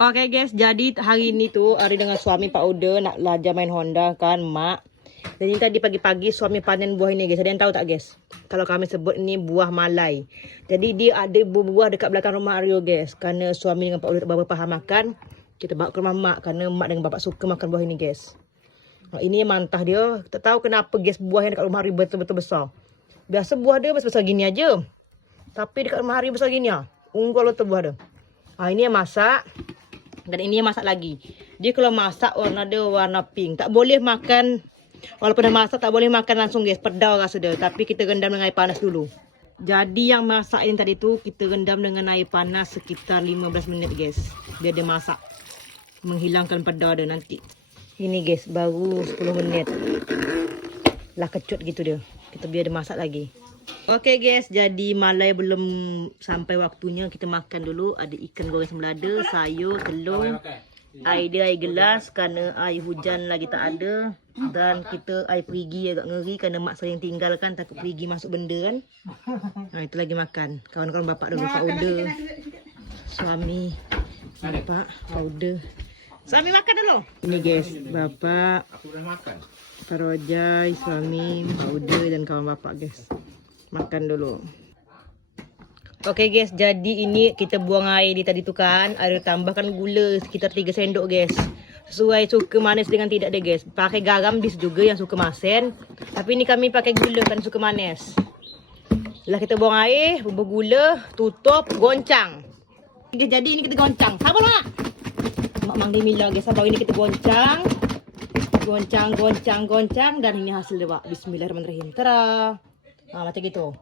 Oke guys, jadi hari ini tuh Ari dengan suami Pak Ude nak belajar main Honda kan, Mak. Jadi tadi pagi-pagi suami panen buah ini guys. Ada yang tahu tak guys? Kalau kami sebut ini buah malai. Jadi dia ada buah dekat belakang rumah Aryo guys. Karena suami dengan Pak Ude tak faham makan, kita bawa ke rumah Mak. Karena Mak dengan Bapak suka makan buah ini guys. Nah, ini mantah dia. Tak tahu kenapa guys buah yang dekat rumah Aryo betul-betul besar. Biasa buah dia besar gini aja. Tapi dekat rumah Aryo besar gini ya. Unggul tu buah dia. Nah, ini yang masak. Dan ini yang masak lagi. Dia kalau masak warna dia warna pink. Tak boleh makan, walaupun dah masak tak boleh makan langsung guys. Pedau rasa dia. Tapi kita rendam dengan air panas dulu. Jadi yang masak ini tadi tu kita rendam dengan air panas sekitar 15 minit guys. Biar dia masak. Menghilangkan pedau dia nanti. Ini guys baru 10 minit. Lah kecut gitu dia. Kita biar dia masak lagi. Oke guys, jadi malai belum sampai waktunya kita makan dulu. Ada ikan goreng semlada, sayur, telur, air dia air gelas kerana air hujan lagi tak ada. Dan kita air perigi agak ngeri kerana mak sering tinggalkan takut perigi masuk benda kan. Nah itu lagi makan. Kawan-kawan bapak dulu, Pak Ude. Suami, bapak, Pak Ude. Suami makan dulu. Ini guys, bapak, Pak Rojai, suami, Pak Ude dan kawan bapak guys. Makan dulu. Oke guys, jadi ini kita buang air di tadi tu kan. Ada tambahkan gula sekitar 3 sendok guys. Sesuai suka manis dengan tidak deh guys. Pakai garam bis juga yang suka masin. Tapi ini kami pakai gula kan suka manis. Setelah kita buang air, bubur gula, tutup, goncang. Jadi ini kita goncang. Sabar mak. Mak manggil Mila guys. Sabar ini kita goncang. Goncang. Dan ini hasil dia pak. Bismillahirrahmanirrahim. Tada. Nah, macam gitu.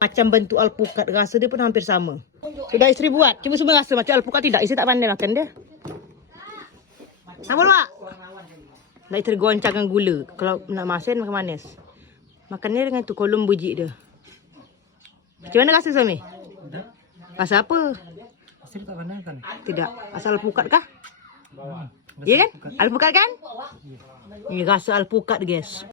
Macam bentuk alpukat. Rasa dia pun hampir sama. Sudah isteri buat. Cuba semua rasa macam alpukat tidak. Isteri tak pandai makan dia. Sama pak. Dah isteri goncang dengan gula. Kalau nak masin makan manis. Makannya dengan tu kolom biji dia. Macam mana rasa suami? Rasa apa? Isteri tak pandai kan? Tidak. Asal alpukat kah? Ya kan? Alpukat kan? Ini rasa alpukat guys.